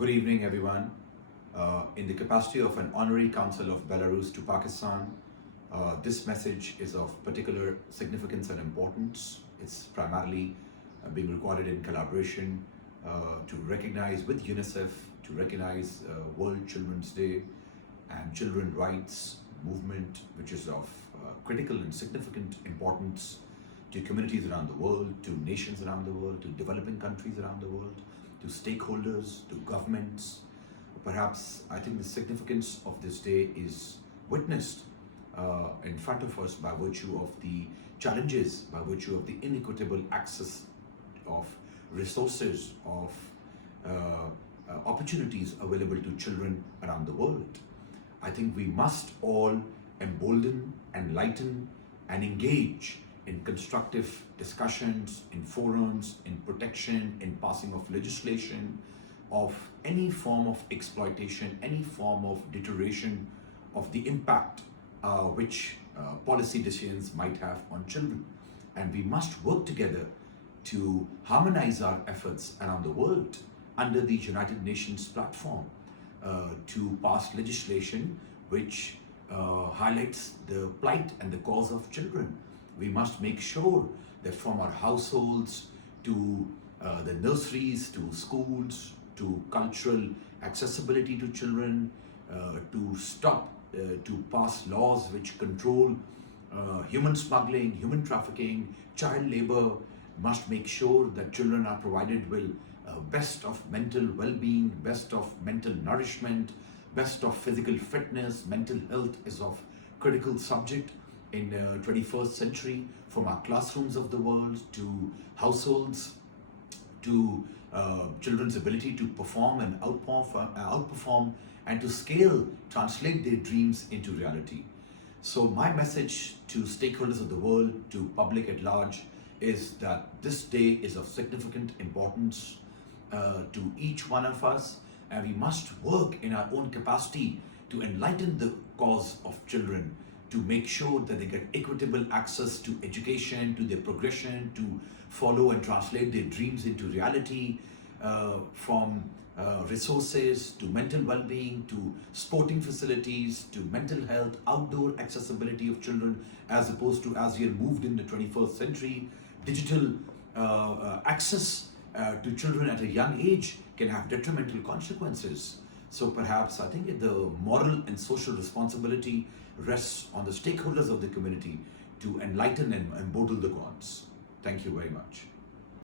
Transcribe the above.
Good evening, everyone. In the capacity of an Honorary Consul of Belarus to Pakistan, this message is of particular significance and importance. It's primarily being recorded in collaboration to recognize with UNICEF, to recognize World Children's Day and children rights movement, which is of critical and significant importance to communities around the world, to nations around the world, to developing countries around the world, to stakeholders, to governments. Perhaps I think the significance of this day is witnessed in front of us by virtue of the challenges, by virtue of the inequitable access of resources, of opportunities available to children around the world. I think we must all embolden, enlighten, and engage in constructive discussions, in forums, in protection, in passing of legislation, of any form of exploitation, any form of deterioration of the impact which policy decisions might have on children. And we must work together to harmonize our efforts around the world under the United Nations platform to pass legislation which highlights the plight and the cause of children. We must make sure that from our households to the nurseries, to schools, to cultural accessibility to children, to stop, to pass laws which control human smuggling, human trafficking, child labor, must make sure that children are provided with best of mental well-being, best of mental nourishment, best of physical fitness. Mental health is of critical subject in the 21st century, from our classrooms of the world to households, to children's ability to perform and outperform and to scale, translate their dreams into reality. So my message to stakeholders of the world, to public at large, is that this day is of significant importance to each one of us, and we must work in our own capacity to enlighten the cause of children, to make sure that they get equitable access to education, to their progression, to follow and translate their dreams into reality, from resources to mental well-being, to sporting facilities, to mental health, outdoor accessibility of children, as opposed to, as we have moved in the 21st century, digital access to children at a young age can have detrimental consequences. So perhaps I think the moral and social responsibility rests on the stakeholders of the community to enlighten and embolden the cause. Thank you very much.